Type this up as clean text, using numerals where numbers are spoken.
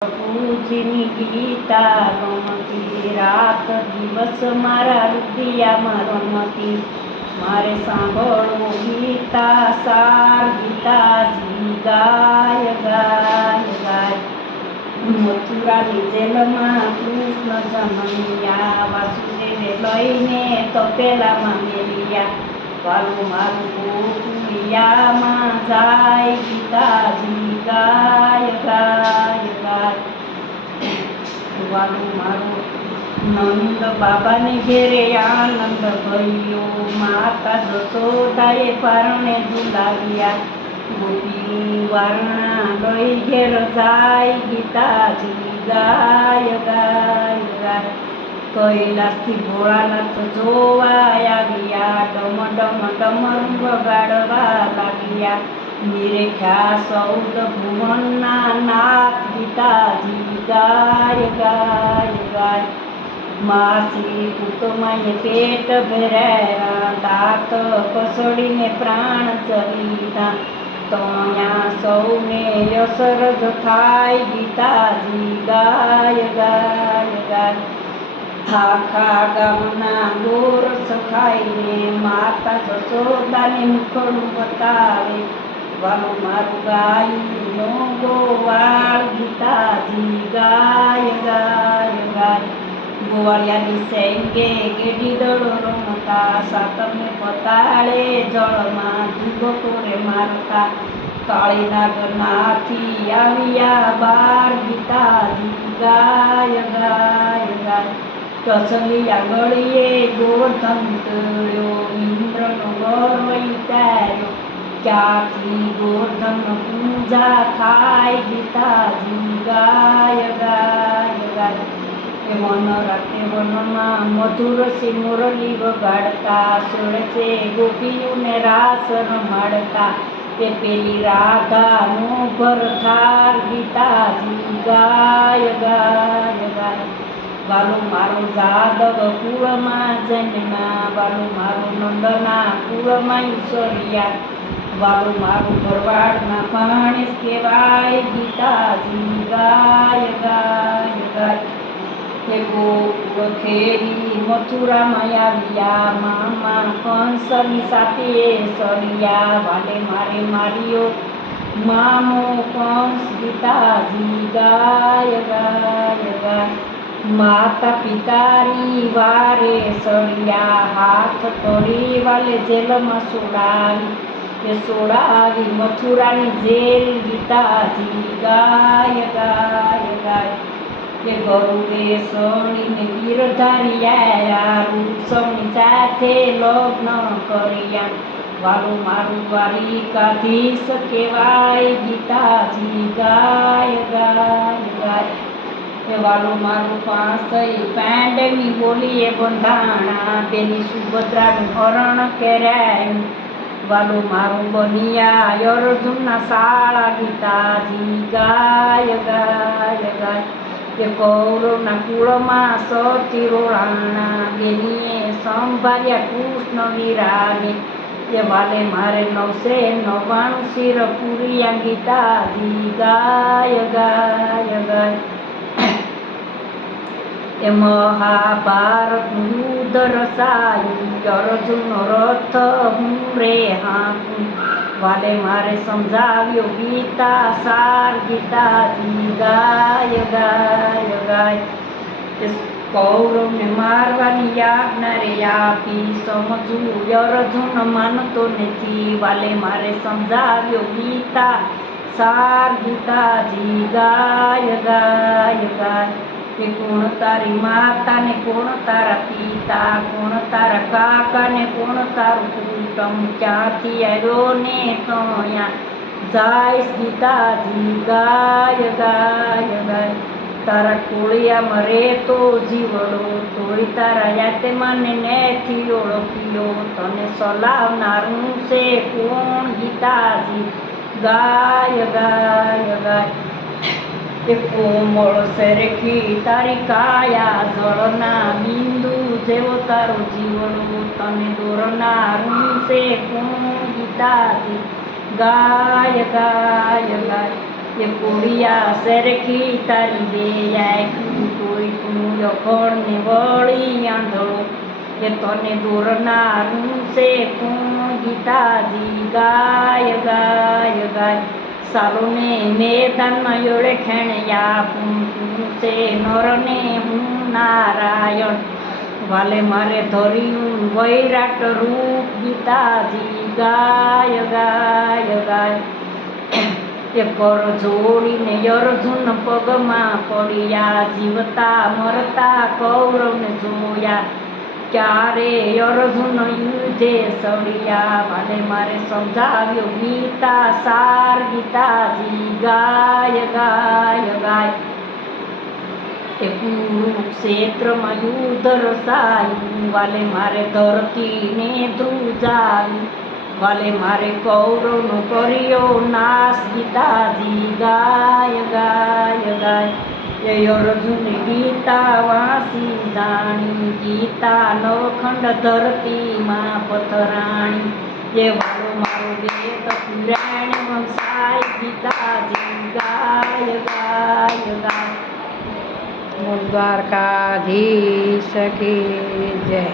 પ્રભુજીની ગીતા ગમતી રાત દિવસ મારા રુદિયામાં રમતી મારે સાંભળવું ગીતા સાર ગીતાજી ગાય ગાય ગાય મથુરાની જેલમાં કૃષ્ણ જન્મ્યા વાસુદેવે લઈને તપેલામાં મેલ્યા વાલું મારું ગોકુળિયામાં જાય ગીતાજી ગાય ગાય ગાય વાલું મારું નંદ બાબાને ઘેરે આનંદ ભર્યો માતા જશોદાએ પારણે ઝુલાવ્યા ગોપીનું વારણા લઈ ઘેર જાય ગીતાજી ગાય ગાય ગાય કૈલાસથી ભોળાનાથ જોવા આવ્યા ડમ ડમ ડમરું વગાડવા લાગ્યા નિરેખ્યા સૌદ ભુવનના નાથ ગીતાજી ગાય ગાય ગાય માસી કુટુંબાએ પેટ ભર્યા દાંત કસડીને પ્રાણ ચલીધા તોયા સૌને અસર જ થાય ગીતાજી ગાય ગાય ગાય આખા ગામના ગોરસ ખાઈને માતા જશોદાને મુખડું બતાવે વાલું મારું ગાયનો ગોવાળ ગીતાજી ગાય ગાય ગાય ગોવાળિયાની સેંગે ગેડી દડો રમતા સાતમને પતાળે જળમાં ધુબકોરે મારતા કાળીનાગરનાથી આવ્યા બાર ગીતાજી ગાય ગાય ગાય ટસલિયા ગળીએ ગોવર્ધન તળ્યો ઇન્દ્રનો ગર્વ ઉતાર્યો ક્યાંથી ગોવર્ધન પૂજા થાય ગીતાજી ગાય ગાય ગાય એ વન રાતે વનમાં મધુર સી મુરલી વગાડતા સોળે છે ગોપીઓને રાસ રમાડતા તે પેલી રાધાનો ભરથાર ગીતાજી ગાય ગાય ગાય વાલું મારું જાદવ કુળમાં જન્મ્યા વાલું મારું નંદના કુળમાં ઈશ્વરિયા વાલું મારું ભરવાડના ભાણેજ કહેવાય ગીતાજી ગાય ગાય ગાય હે ગોકુળ ખેરી મથુરામાં આવ્યા મામા કંસની સાથે સળિયા વાલે મારે માર્યો મામો કંસ ગીતાજી ગાય ગાય ગાય માતા પિતાની વારે સળિયા હાથ તોડી વાલે જેલમાં સોડાવી મથુરાની જેલ ગીતાજી ગાય ગાય ગાય કે ગરુડે સળીને ગીરધાર્યા રૂપસમની સાથે લગ્ન કર્યા વાલું મારું દ્વારિકાધીશ કહેવાય ગીતાજી ગાય ગાય ગાય એ વાલું મારું પાંસઈ પાંડવની બોલીએ બંધાણા તેની સુભદ્રાનું હરણ કર્યા વાલું મારું બનિયા અર્જુનના શાળા ગીતાજી ગાય ગાય ગાય કે કૌરવના કુળમાં સતી રોળાણા બેનીએ સંભાળ્યા કૃષ્ણ વીરાને કે વાલે મારે 999 શિર પૂર્યા ગીતાજી ગાય ગાય ગાય એ મહાભારતનું યુદ્ધ રસાયું અર્જુનનો રથ હું રે હાંકું વાલે મારે સમજાવ્યો ગીતા સાર ગીતાજી ગાય ગાય ગાય કૌરવને મારવાની યાજ્ઞા રે આપી સમજવું અર્જુન માનતો નથી વાલે મારે સમજાવ્યો ગીતા સાર ગીતાજી ગાય ગાય ગાય કે કોણ તારી માતા ને કોણ તારા પિતા કોણ તારા કાકા ને કોણ તારું કુટુંબ ક્યાંથી આવ્યો ને તોયા જાય ગીતાજી ગાય ગાય ગાય તારા કોળિયામાં રેતો જીવડો તોય તારા યાતમાને નથી ઓળખ્યો તને સલાવનારું છે કોણ ગીતાજી ગાય ગાય ગાય એ કોમળ સરખી તારી કાયા જળના બિંદુ જેવો તારો જીવડો તને દોરનારું છે કોણ ગીતાજી ગાય ગાય ગાય એ કોળિયા સરખી તારી બે આંખું કોઈ તું અભણને વળી આંધળો એ તને દોરનારું છે કોણ ગીતાજી ગાય ગાય ગાય સાલોને મેદાનમાં યોળે ખેણ્યા તું છે નરને હું નારાયણ વાલે મારે ધર્યું વૈરાટ રૂપ ગીતાજી ગાય ગાય ગાય એ કર જોડીને અર્જુન પગમાં પડ્યા જીવતા મરતા કૌરવને જોયા ક્યારે અર્જુન યુધે સળિયા વાલે મારે સમજાવ્યો ગીતા સાર ગીતાજી ગાય ગાય ગાય એ કુરુક્ષેત્રમાં યુદ્ધ રસાયું વાલે મારે ધરતીને ધ્રુજાવી વાલે મારે કૌરવનો કર્યો નાશ ગીતાજી ગાય ગાય ગાય એ અર્જુને ગીતા વાંસી જાણી ગીતા નવખંડ ધરતીમાં પથરાણી એ વાલો મારો વેદ પુરાણ વંશાય ગીતાજી ગાય ગાય ગાય. દ્વારકાધીશ કી જય.